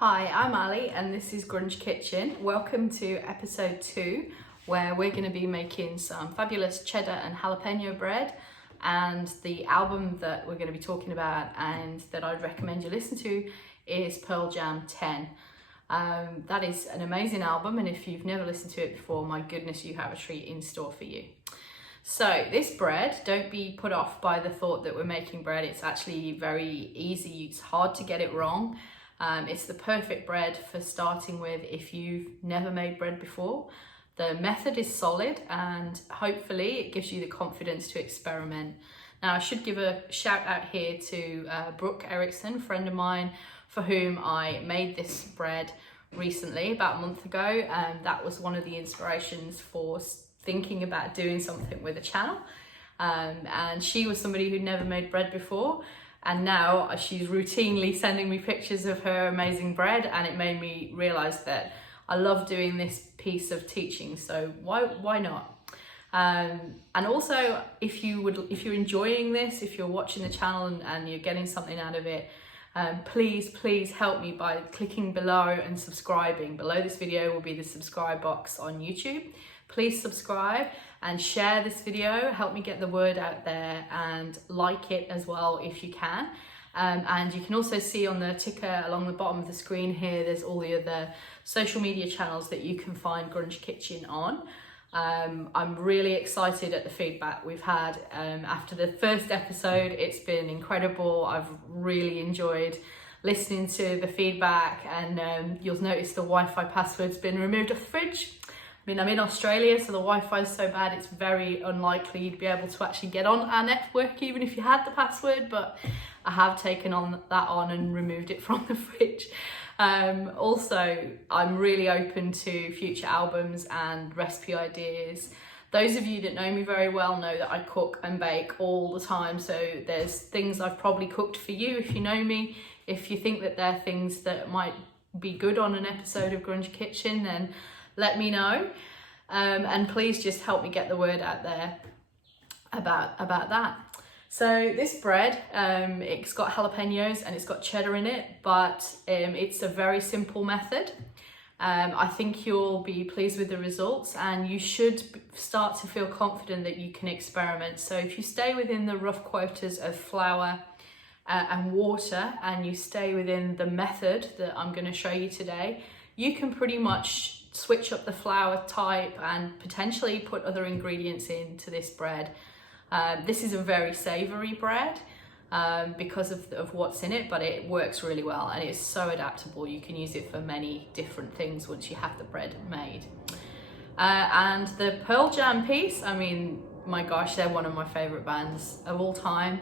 Hi, I'm Ali and this is Grunge Kitchen. Welcome to episode 2 where we're going to be making some fabulous cheddar and jalapeno bread, and the album that we're going to be talking about and that I'd recommend you listen to is Pearl Jam 10. That is an amazing album, and if you've never listened to it before, my goodness, you have a treat in store for you. So this bread, don't be put off by the thought that we're making bread. It's actually very easy. It's hard to get it wrong. It's the perfect bread for starting with if you've never made bread before. The method is solid and hopefully it gives you the confidence to experiment. Now I should give a shout out here to Brooke Erickson, a friend of mine, for whom I made this bread recently, about a month ago, and that was one of the inspirations for thinking about doing something with a channel. And she was somebody who'd never made bread before. And now she's routinely sending me pictures of her amazing bread, and it made me realise that I love doing this piece of teaching, so why not? And also, if you're enjoying this, if you're watching the channel and you're getting something out of it, please help me by clicking below and subscribing. Below this video will be the subscribe box on YouTube. Please subscribe and share this video, help me get the word out there, and like it as well if you can. And you can also see on the ticker along the bottom of the screen here, there's all the other social media channels that you can find Grunge Kitchen on. I'm really excited at the feedback we've had after the first episode. It's been incredible. I've really enjoyed listening to the feedback, and you'll notice the Wi-Fi password's been removed off the fridge. I mean, I'm in Australia, so the Wi-Fi is so bad, it's very unlikely you'd be able to actually get on our network even if you had the password, but I have taken that on and removed it from the fridge. Also, I'm really open to future albums and recipe ideas. Those of you that know me very well know that I cook and bake all the time, so there's things I've probably cooked for you if you know me. If you think that they're things that might be good on an episode of Grunge Kitchen, then let me know, and please just help me get the word out there about that. So this bread, it's got jalapenos and it's got cheddar in it, but it's a very simple method. I think you'll be pleased with the results, and you should start to feel confident that you can experiment. So if you stay within the rough quotas of flour and water, and you stay within the method that I'm going to show you today, you can pretty much switch up the flour type and potentially put other ingredients into this bread. This is a very savoury bread because of what's in it, but it works really well and it's so adaptable. You can use it for many different things once you have the bread made. And the Pearl Jam piece, I mean, my gosh, they're one of my favourite bands of all time.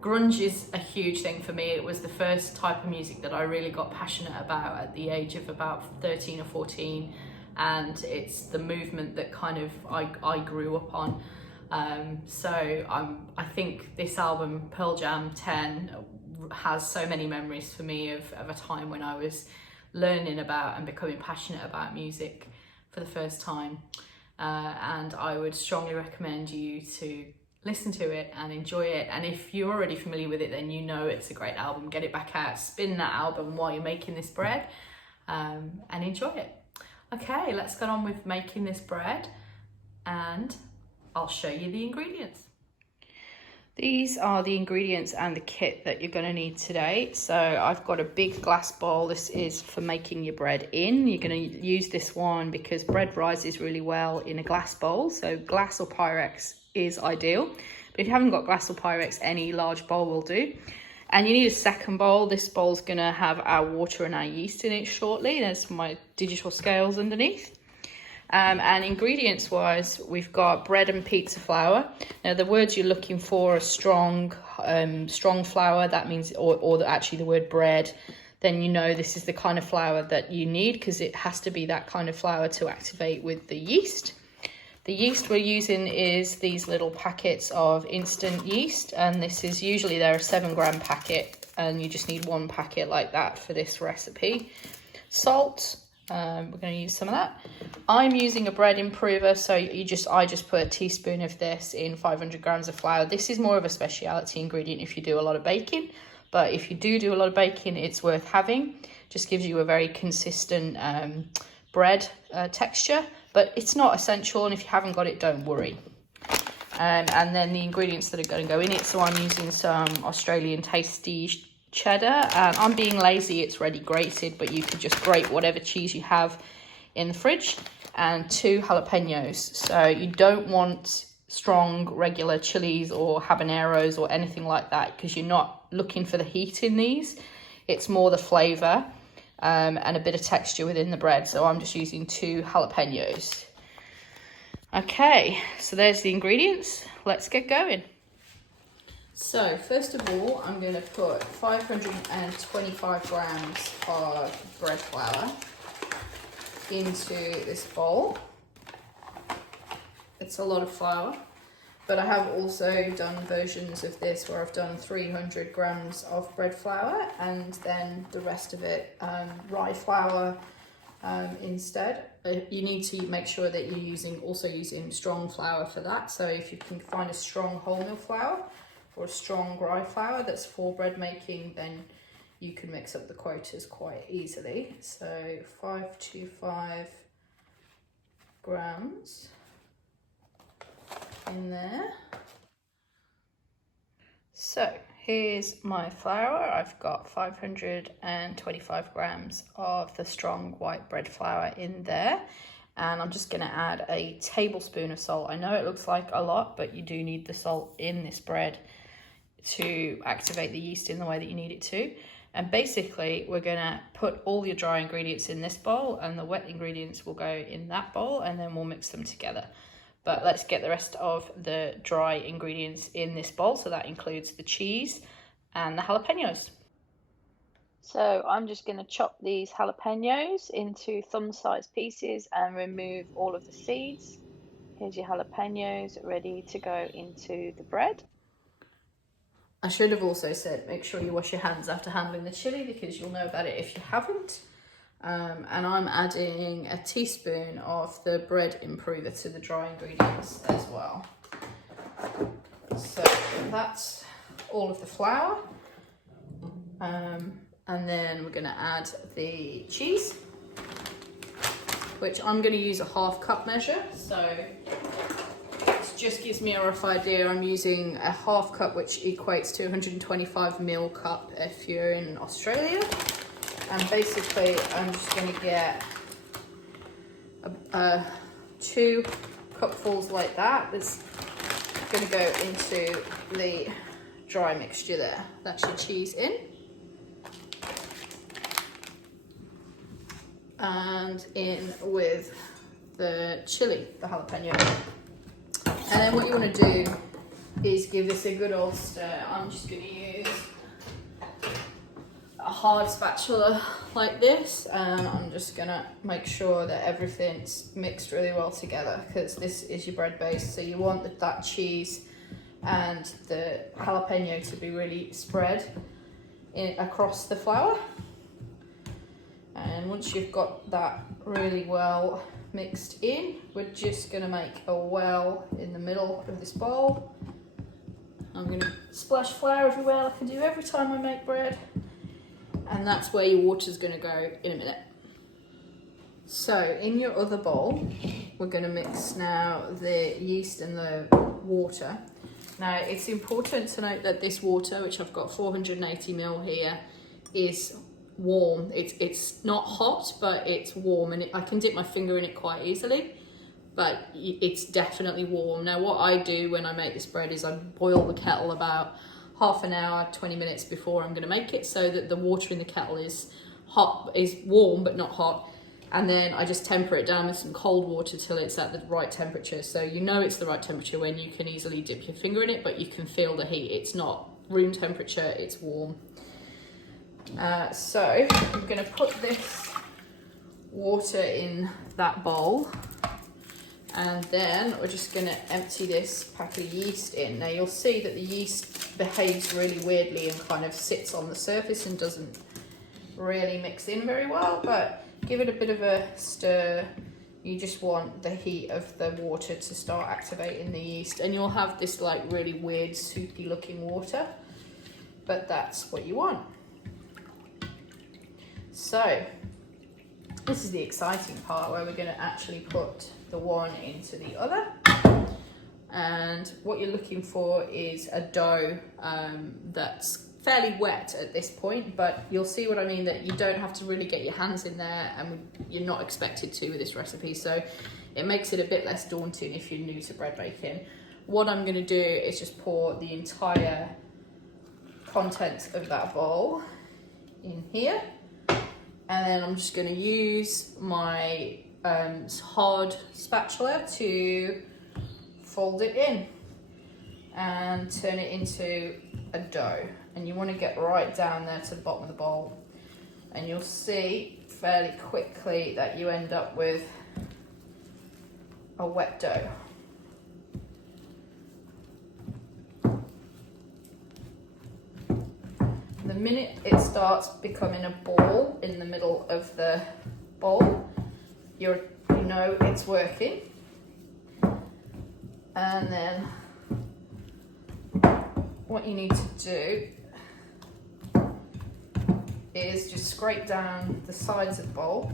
Grunge is a huge thing for me. It was the first type of music that I really got passionate about at the age of about 13 or 14, and it's the movement that kind of I grew up on. So I think this album, Pearl Jam 10, has so many memories for me of a time when I was learning about and becoming passionate about music for the first time. And I would strongly recommend you to listen to it and enjoy it. And if you're already familiar with it, then you know it's a great album. Get it back out, spin that album while you're making this bread, and enjoy it. Okay, let's get on with making this bread, and I'll show you the ingredients. These are the ingredients and the kit that you're going to need today. So I've got a big glass bowl. This is for making your bread in. You're going to use this one because bread rises really well in a glass bowl. So glass or Pyrex is ideal. But if you haven't got glass or Pyrex, any large bowl will do. And you need a second bowl. This bowl's going to have our water and our yeast in it shortly. There's my digital scales underneath. And ingredients wise, we've got bread and pizza flour. Now the words you're looking for are strong flour. That means, or actually the word bread, then you know this is the kind of flour that you need, because it has to be that kind of flour to activate with the yeast. The yeast we're using is these little packets of instant yeast, and this is usually they're a 7-gram packet, and you just need 1 packet like that for this recipe. Salt. We're going to use some of that. I'm using a bread improver, so I just put a teaspoon of this in 500 grams of flour. This is more of a speciality ingredient if you do a lot of baking, but if you do a lot of baking, it's worth having. Just gives you a very consistent bread texture, but it's not essential, and if you haven't got it, don't worry. And then the ingredients that are going to go in it, so I'm using some Australian tasty cheddar. I'm being lazy, it's ready grated, but you could just grate whatever cheese you have in the fridge, and 2 jalapenos. So you don't want strong regular chilies or habaneros or anything like that, because you're not looking for the heat in these. It's more the flavour and a bit of texture within the bread. So I'm just using 2 jalapenos. Okay, so there's the ingredients. Let's get going. So first of all, I'm going to put 525 grams of bread flour into this bowl. It's a lot of flour, but I have also done versions of this where I've done 300 grams of bread flour and then the rest of it rye flour instead. You need to make sure that you're also using strong flour for that. So if you can find a strong wholemeal flour or a strong rye flour that's for bread making, then you can mix up the quotas quite easily. So 525 grams in there. So here's my flour. I've got 525 grams of the strong white bread flour in there, and I'm just going to add a tablespoon of salt. I know it looks like a lot, but you do need the salt in this bread to activate the yeast in the way that you need it to. And basically we're going to put all your dry ingredients in this bowl, and the wet ingredients will go in that bowl, and then we'll mix them together. But let's get the rest of the dry ingredients in this bowl. So that includes the cheese and the jalapenos. So I'm just going to chop these jalapenos into thumb-sized pieces and remove all of the seeds. Here's your jalapenos ready to go into the bread. I should have also said make sure you wash your hands after handling the chili, because you'll know about it if you haven't. And I'm adding a teaspoon of the bread improver to the dry ingredients as well. So that's all of the flour. And then we're going to add the cheese, which I'm going to use a 1/2 cup measure. So it just gives me a rough idea. I'm using a 1/2 cup, which equates to 125 ml cup if you're in Australia. And basically I'm just going to get 2 cupfuls like that. That's going to go into the dry mixture there. That's your cheese in. And in with the chili, the jalapeno. And then what you want to do is give this a good old stir. I'm just going to use a hard spatula like this, and I'm just gonna make sure that everything's mixed really well together, because this is your bread base, so you want that cheese and the jalapeno to be really spread across the flour. And once you've got that really well mixed in, we're just gonna make a well in the middle of this bowl. I'm gonna splash flour everywhere like I do every time I make bread. And that's where your water's going to go in a minute. So in your other bowl, we're going to mix now the yeast and the water. Now it's important to note that this water, which I've got 480 ml here, is warm. It's not hot, but it's warm, and I can dip my finger in it quite easily, but it's definitely warm. Now what I do when I make this bread is I boil the kettle about half an hour, 20 minutes before I'm going to make it, so that the water in the kettle is warm but not hot, and then I just temper it down with some cold water till it's at the right temperature. So you know it's the right temperature when you can easily dip your finger in it, but you can feel the heat. It's not room temperature, it's warm. So I'm going to put this water in that bowl, and then we're just going to empty this packet of yeast in. Now you'll see that the yeast behaves really weirdly and kind of sits on the surface and doesn't really mix in very well, but give it a bit of a stir. You just want the heat of the water to start activating the yeast, and you'll have this like really weird soupy looking water. but that's what you want. So this is the exciting part where we're going to actually put the one into the other. And what you're looking for is a dough that's fairly wet at this point, but you'll see what I mean, that you don't have to really get your hands in there, and you're not expected to with this recipe, so it makes it a bit less daunting if you're new to bread making. What I'm going to do is just pour the entire contents of that bowl in here, and then I'm just going to use my hard spatula to fold it in and turn it into a dough. And you want to get right down there to the bottom of the bowl, and you'll see fairly quickly that you end up with a wet dough. The minute it starts becoming a ball in the middle of the bowl, you know it's working. And then what you need to do is just scrape down the sides of the bowl,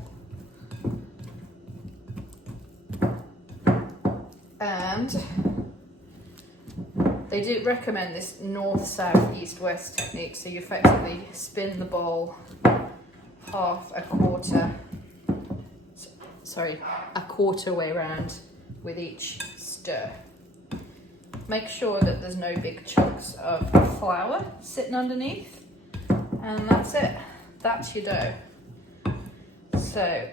and they do recommend this north, south, east, west technique, so you effectively spin the bowl a quarter way around with each stir. Make sure that there's no big chunks of flour sitting underneath, and that's it. That's your dough. So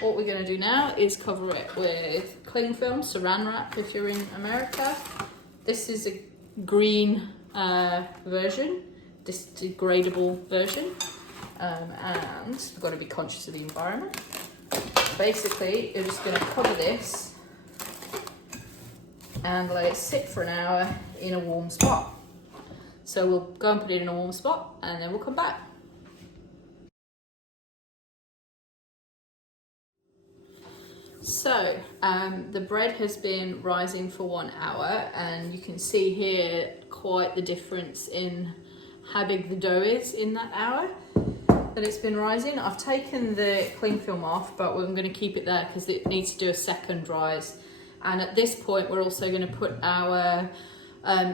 what we're going to do now is cover it with cling film, saran wrap if you're in America. This is a green version, this degradable version, and we've got to be conscious of the environment. Basically, you're just going to cover this and let it sit for an hour in a warm spot. So we'll go and put it in a warm spot, and then we'll come back. So the bread has been rising for 1 hour, and you can see here quite the difference in how big the dough is in that hour that it's been rising. I've taken the cling film off, but I'm going to keep it there because it needs to do a second rise. And at this point, we're also going to put our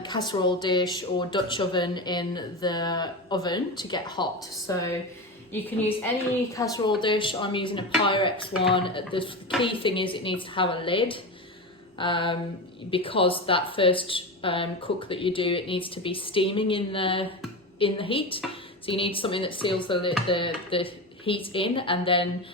casserole dish or Dutch oven in the oven to get hot. So you can use any casserole dish. I'm using a Pyrex one. The key thing is it needs to have a lid, because that first cook that you do, it needs to be steaming in the heat. So you need something that seals the heat in, and then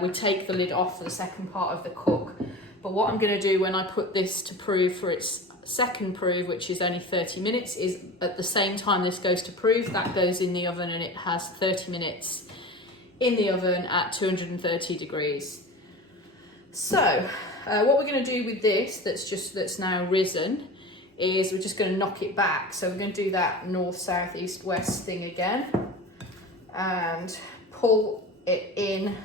we take the lid off for the second part of the cook. But what I'm going to do when I put this to prove for its second prove, which is only 30 minutes, is at the same time this goes to prove, that goes in the oven, and it has 30 minutes in the oven at 230 degrees. So what we're going to do with this that's now risen is we're just going to knock it back. So we're going to do that north, south, east, west thing again and pull it in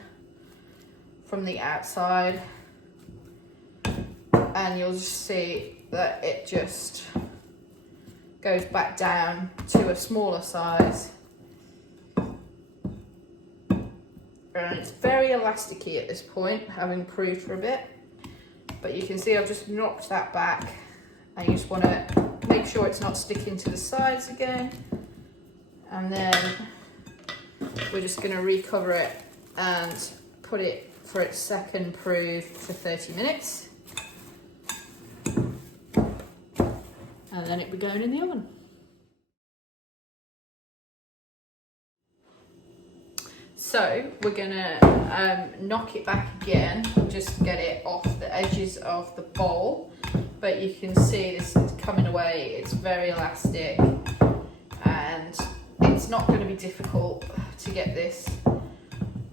from the outside, and you'll just see that it just goes back down to a smaller size, and it's very elasticy at this point, having proved for a bit. But you can see I've just knocked that back, and you just want to make sure it's not sticking to the sides again, and then we're just going to recover it and put it for its second prove for 30 minutes. And then it'll be going in the oven. So we're gonna knock it back again, just get it off the edges of the bowl. But you can see this is coming away, it's very elastic, and it's not going to be difficult to get this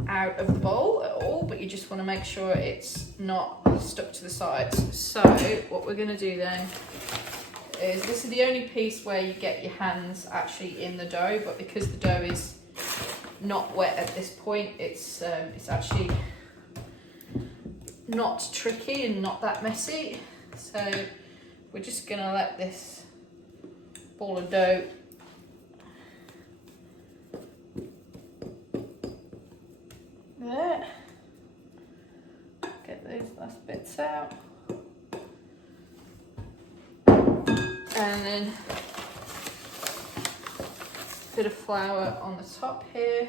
out of the bowl at all, but you just want to make sure it's not stuck to the sides. So what we're going to do then is, this is the only piece where you get your hands actually in the dough, but because the dough is not wet at this point, it's actually not tricky and not that messy. So we're just going to let this ball of dough. There. Get those last bits out. And then a bit of flour on the top here.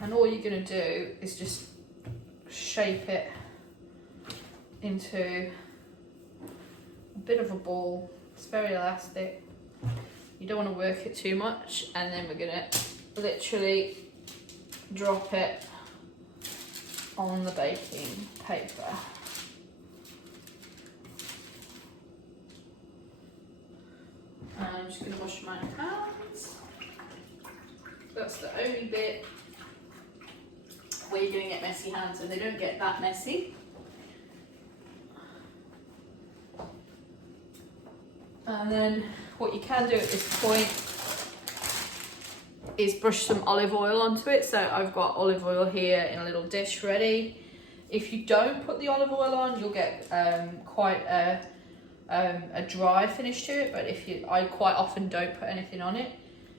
And all you're going to do is just shape it into a bit of a ball. It's very elastic. You don't want to work it too much. And then we're going to literally drop it on the baking paper. And I'm just going to wash my hands. That's the only bit where you're going to get messy hands, and they don't get that messy. And then what you can do at this point is brush some olive oil onto it. So I've got olive oil here in a little dish ready. If you don't put the olive oil on, you'll get quite a dry finish to it. But I quite often don't put anything on it.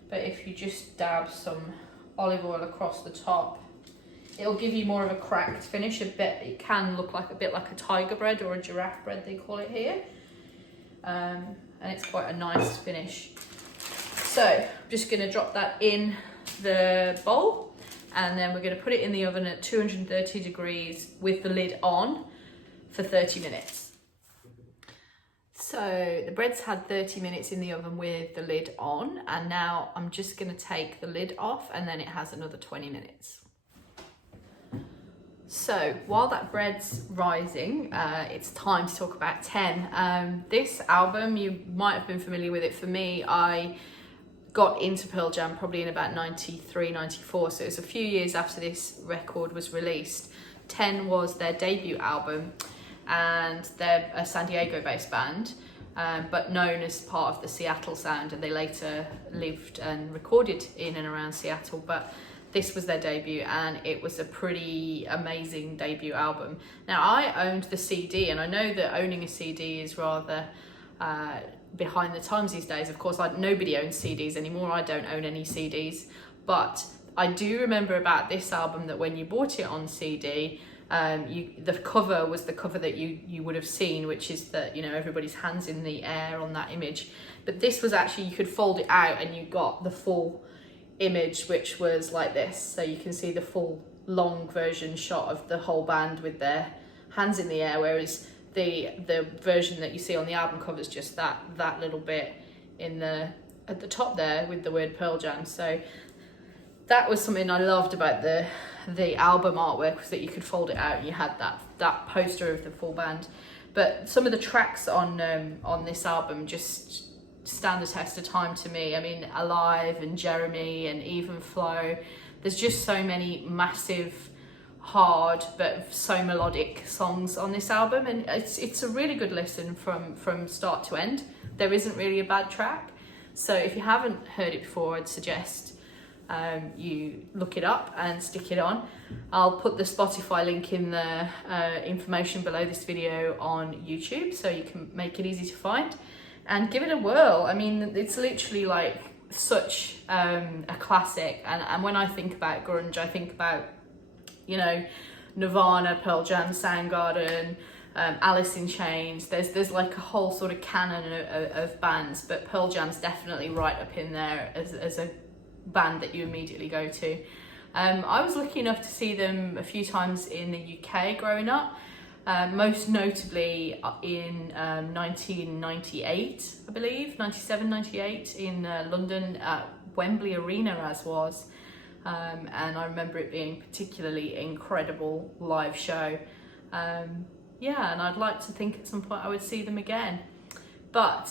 But if you just dab some olive oil across the top, it'll give you more of a cracked finish. It can look like a bit like a tiger bread or a giraffe bread, they call it here. And it's quite a nice finish. So I'm just going to drop that in the bowl, and then we're going to put it in the oven at 230 degrees with the lid on for 30 minutes. So the bread's had 30 minutes in the oven with the lid on, and now I'm just going to take the lid off, and then it has another 20 minutes. So while that bread's rising, it's time to talk about 10. This album, you might have been familiar with it. For me, I got into Pearl Jam probably in about 93, 94. So it was a few years after this record was released. 10 was their debut album, and they're a San Diego based band, but known as part of the Seattle sound, and they later lived and recorded in and around Seattle. But this was their debut, and it was a pretty amazing debut album. Now, I owned the CD, and I know that owning a CD is rather behind the times these days. Of course, nobody owns CDs anymore. I don't own any CDs, but I do remember about this album that when you bought it on CD, the cover was the cover that you would have seen, which is that, you know, everybody's hands in the air on that image. But this was actually, you could fold it out and you got the full image, which was like this. So you can see the full long version shot of the whole band with their hands in the air, whereas the version that you see on the album cover is just that little bit at the top there with the word Pearl Jam. So that was something I loved about the album artwork, was that you could fold it out and you had that poster of the full band. But some of the tracks on this album just stand the test of time to me. I mean, Alive and Jeremy and Even Flow, there's just so many massive, hard but so melodic songs on this album, and it's a really good listen from start to end. There isn't really a bad track, so if you haven't heard it before, I'd suggest you look it up and stick it on. I'll put the Spotify link in the information below this video on YouTube, so you can make it easy to find and give it a whirl. I mean, it's literally like such a classic, and when I think about grunge, I think about, you know, Nirvana, Pearl Jam, Soundgarden, Alice in Chains. There's like a whole sort of canon of bands, but Pearl Jam's definitely right up in there as a band that you immediately go to. I was lucky enough to see them a few times in the UK growing up, most notably in 1998, I believe, 97, 98 in London at Wembley Arena as was. And I remember it being particularly incredible live show. Yeah, and I'd like to think at some point I would see them again. But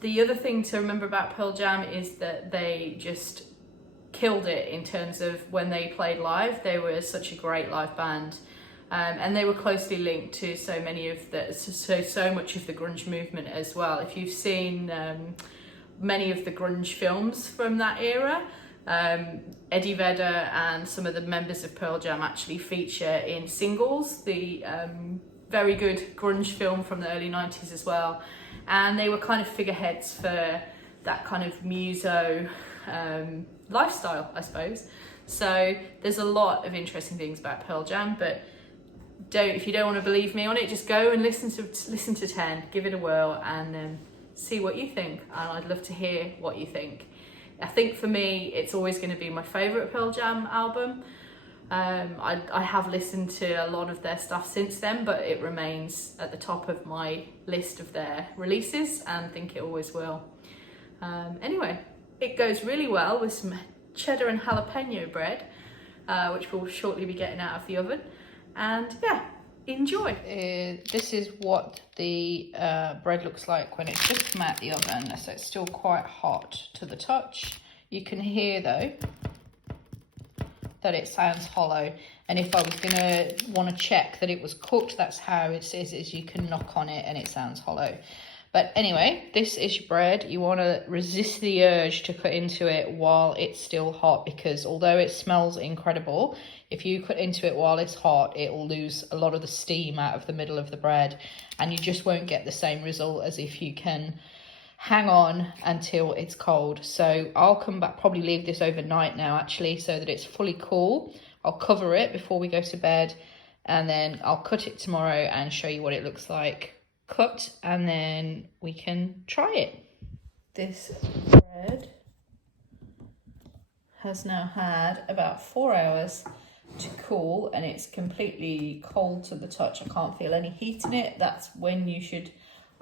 the other thing to remember about Pearl Jam is that they just killed it in terms of when they played live. They were such a great live band. And they were closely linked to so much of the grunge movement as well. If you've seen many of the grunge films from that era, Eddie Vedder and some of the members of Pearl Jam actually feature in Singles, the very good grunge film from the early 90s as well. And they were kind of figureheads for that kind of muso lifestyle, I suppose. So there's a lot of interesting things about Pearl Jam, but if you don't want to believe me on it, just go and listen to 10, give it a whirl, and see what you think. And I'd love to hear what you think. I think for me, it's always going to be my favourite Pearl Jam album. I have listened to a lot of their stuff since then, but it remains at the top of my list of their releases, and I think it always will. Anyway, it goes really well with some cheddar and jalapeno bread, which we'll shortly be getting out of the oven. And yeah, enjoy. This is what the bread looks like when it's just come out the oven, so it's still quite hot to the touch. You can hear though that it sounds hollow, and if I was gonna want to check that it was cooked, that's how it is you can knock on it and it sounds hollow. But anyway, this is your bread. You want to resist the urge to cut into it while it's still hot, because although it smells incredible, if you cut into it while it's hot, it will lose a lot of the steam out of the middle of the bread, and you just won't get the same result as if you can hang on until it's cold. So I'll come back, probably leave this overnight now actually, so that it's fully cool. I'll cover it before we go to bed, and then I'll cut it tomorrow and show you what it looks like cut, and then we can try it. This bread has now had about 4 hours to cool, and it's completely cold to the touch. I can't feel any heat in it. That's when you should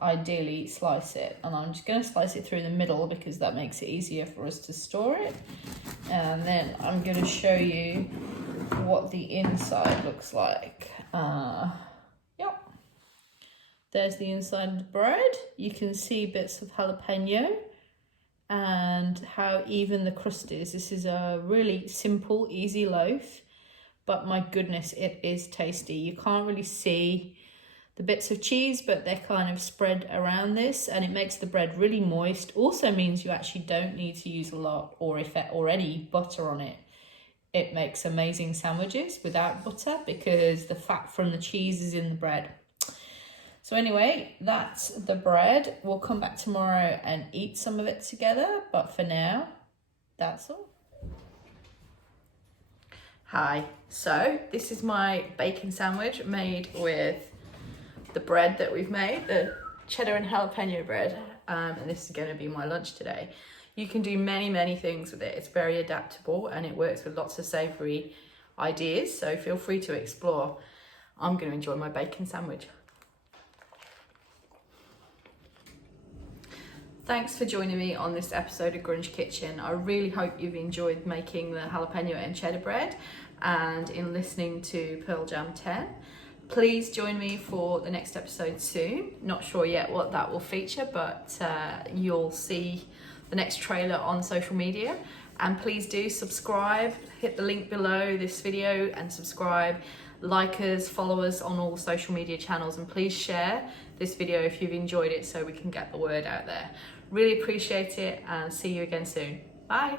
ideally slice it, and I'm just going to slice it through the middle because that makes it easier for us to store it. And then I'm going to show you what the inside looks like. Yep, there's the inside of the bread. You can see bits of jalapeno and how even the crust is. This is a really simple, easy loaf, but my goodness, it is tasty. You can't really see the bits of cheese, but they're kind of spread around this, and it makes the bread really moist. Also means you actually don't need to use a lot or any butter on it. It makes amazing sandwiches without butter because the fat from the cheese is in the bread. So anyway, that's the bread. We'll come back tomorrow and eat some of it together, but for now, that's all. Hi, so this is my bacon sandwich made with the bread that we've made, the cheddar and jalapeno bread, and this is going to be my lunch today. You can do many things with it. It's very adaptable and it works with lots of savoury ideas, so feel free to explore. I'm going to enjoy my bacon sandwich. Thanks for joining me on this episode of Grunge Kitchen. I really hope you've enjoyed making the jalapeno and cheddar bread and in listening to Pearl Jam 10. Please join me for the next episode soon. Not sure yet what that will feature, but you'll see the next trailer on social media. And please do subscribe, hit the link below this video and subscribe. Like us, follow us on all social media channels, and please share this video if you've enjoyed it so we can get the word out there. Really appreciate it, and see you again soon. Bye.